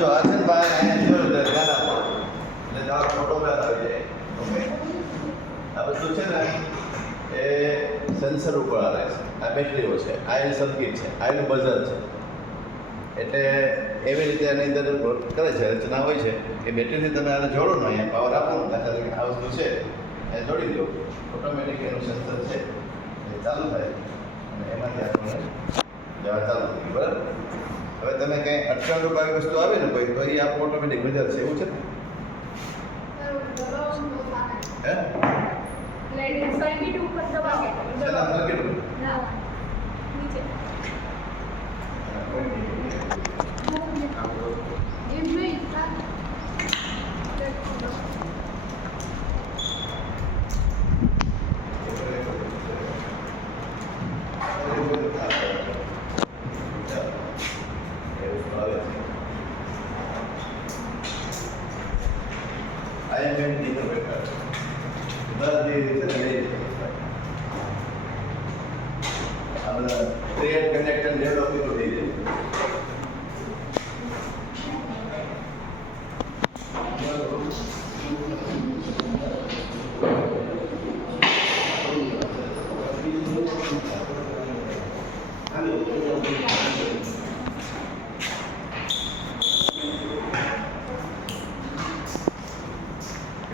જો આ છે ભાઈ અહીંયા જો ધ્યાન આપો એટલે તમારો ફોટોગ્રાફ આવી જાય. ઓકે, આ બધું છે ને એ સેન્સર ઉપર આવે છે. આ બેટરીઓ છે, આ એની સર્કિટ છે, આ એનું બઝર છે. એટલે એવી રીતે આની અંદર કરે છે, રચના હોય છે. એ બેટરીને તમે આને જોડો ને, અહીંયા પાવર આપો ને, દાખલા તરીકે આ વસ્તુ છે એ જોડી દો, ઓટોમેટિક એનું સેન્સર છે એ ચાલુ થાય અને એમાંથી આપણને જવા ચાલુ થઈ. બરાબર, હવે તમે કંઈ અટકાવ રૂપાવી વસ્તુ આવે ને કોઈ તો એ આપણું ઓટોમેટિક બજાર છે, એવું છે ને? ક્રિએટ કનેક્ટ અને ડેવલપ થઈ જાય.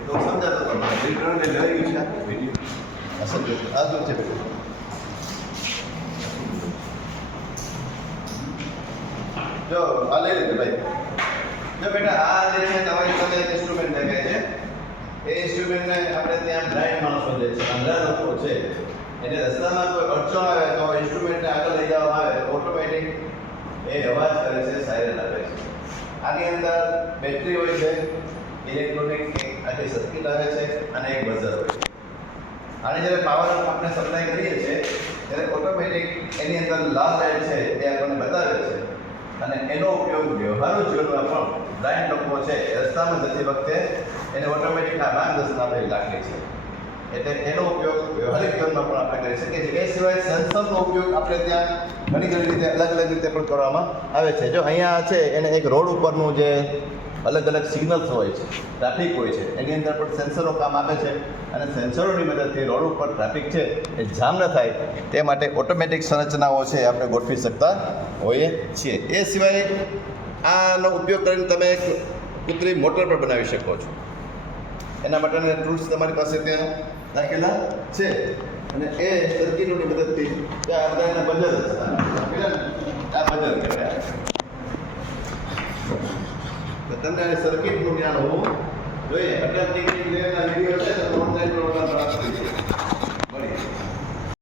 તો સમજાતો તો વિડીયોને લઈ ગયું છે વિડીયો અસર આ શું છે બેટા? જો આ લઈ લેજો ભાઈ. જો બેટા આ જે છે તમારી પાસે એક ઇન્સ્ટ્રુમેન્ટ દેખાય છે. એ ઇન્સ્ટ્રુમેન્ટને આપણે ત્યાં બ્લાઇન્ડ માણસો જે છે, અંધારા લોકો છે, એટલે રસ્તામાં કોઈ અડચણ આવે તો ઇન્સ્ટ્રુમેન્ટને આગળ લઈ જવામાં આવે તો ઓટોમેટિક એ અવાજ કરે છે, સાયરન આપે છે. આની અંદર બેટરી હોય છે, ઇલેક્ટ્રોનિક આખી સર્કિટ આવે છે અને એક બઝર હોય છે. આને જ્યારે પાવર આપણે સપ્લાય કરીએ છીએ ત્યારે ઓટોમેટિક એની અંદર લાલ લાઇટ છે એ આપણને બતાવે છે અને એનો ઉપયોગ વ્યવહારુ જીવનમાં પણ બ્લાઇન્ડ લોકો છે રસ્તામાં જતી વખતે એને ઓટોમેટિક આ માર્ગદર્શન આપેલી લાગે છે. એટલે એનો ઉપયોગ વ્યવહારિક જીવનમાં પણ આપણે કરી શકીએ છીએ. એ સિવાય સેન્સરનો ઉપયોગ આપણે ત્યાં ઘણી રીતે અલગ અલગ રીતે પણ કરવામાં આવે છે. જો અહીંયા છે એને એક રોડ ઉપરનું જે અલગ અલગ સિગ્નલ્સ હોય છે, ટ્રાફિક હોય છે, એની અંદર પણ સેન્સરો કામ આપે છે અને સેન્સરોની મદદથી રોડ ઉપર ટ્રાફિક છે એ જામ ન થાય તે માટે ઓટોમેટિક સંરચનાઓ છે આપણે ગોઠવી શકતા હોઈએ છીએ. એ સિવાય આનો ઉપયોગ કરીને તમે એક કૃત્રિમ મોટર પણ બનાવી શકો છો. એના માટેના ટૂલ્સ તમારી પાસે ત્યાં રાખેલા છે. અને એ સર્કિટોની મદદથી આ બધા એના બજર હતા. આ બજર કહેવાય. તો તમને આ સર્કિટનું જ્ઞાન હોવું જોઈએ. 18 ડિગ્રી લેવલના વિડીયો છે તો ઓનલાઈન